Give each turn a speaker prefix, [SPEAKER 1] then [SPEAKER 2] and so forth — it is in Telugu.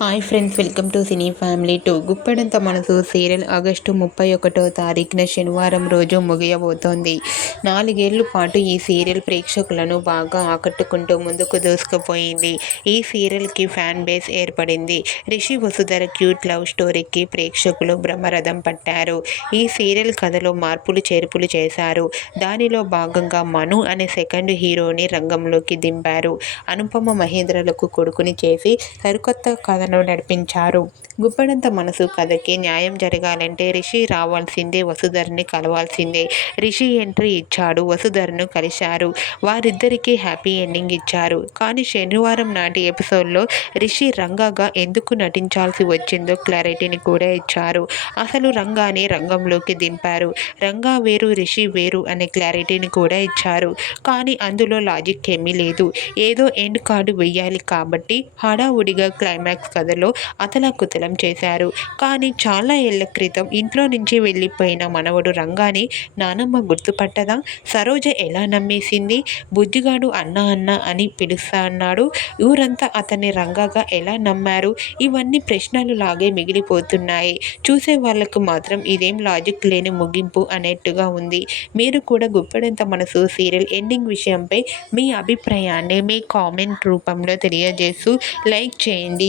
[SPEAKER 1] Hi friends welcome to cine family two Guppedantha Manasu serial August ముప్పై ఒకటో తారీఖున శనివారం రోజు ముగియబోతోంది. నాలుగేళ్ళ పాటు ఈ సీరియల్ ప్రేక్షకులను బాగా ఆకట్టుకుంటూ ముందుకు దూసుకుపోయింది. ఈ సీరియల్కి ఫ్యాన్ బేస్ ఏర్పడింది. రిషి వసుధర క్యూట్ లవ్ స్టోరీకి ప్రేక్షకులు బ్రహ్మరథం పట్టారు. ఈ సీరియల్ కథలో మార్పులు చేర్పులు చేశారు. దానిలో భాగంగా మను అనే సెకండ్ హీరోని రంగంలోకి దింపారు. అనుపమ మహేంద్రలకు కొడుకుని చేసి సరికొత్త కథ కథను నడిపించారు. గుప్పెడంత మనసు కథకి న్యాయం జరగాలంటే రిషి రావాల్సిందే వసుధర్ని కలవాల్సిందే. రిషి ఎంట్రీ ఇచ్చాడు వసుధర్ను కలిశారు. వారిద్దరికీ హ్యాపీ ఎండింగ్ ఇచ్చారు. కానీ శనివారం నాటి ఎపిసోడ్లో రిషి రంగాగా ఎందుకు నటించాల్సి వచ్చిందో క్లారిటీని కూడా ఇచ్చారు. అసలు రంగాని రంగంలోకి దింపారు. రంగా వేరు రిషి వేరు అనే క్లారిటీని కూడా ఇచ్చారు. కానీ అందులో లాజిక్ ఏమీ లేదు. ఏదో ఎండ్ కార్డు వెయ్యాలి కాబట్టి హడావుడిగా క్లైమాక్స్ కథలో అతలాకుతలం చేశారు. కానీ చాలా ఏళ్ళ క్రితం ఇంట్లో నుంచి వెళ్ళిపోయిన మనవడు రంగాని నానమ్మ గుర్తుపట్టదా? సరోజ ఎలా నమ్మేసింది? బుజ్జిగాడు అన్న అన్న అని పిలుస్తా అన్నాడు. ఊరంతా అతన్ని రంగాగా ఎలా నమ్మారు? ఇవన్నీ ప్రశ్నలు లాగే మిగిలిపోతున్నాయి. చూసే వాళ్ళకు మాత్రం ఇదేం లాజిక్ లేని ముగింపు అనేట్టుగా ఉంది. మీరు కూడా గుప్పెడంత మనసు సీరియల్ ఎండింగ్ విషయంపై మీ అభిప్రాయాన్ని మీ కామెంట్ రూపంలో తెలియజేస్తూ లైక్ చేయండి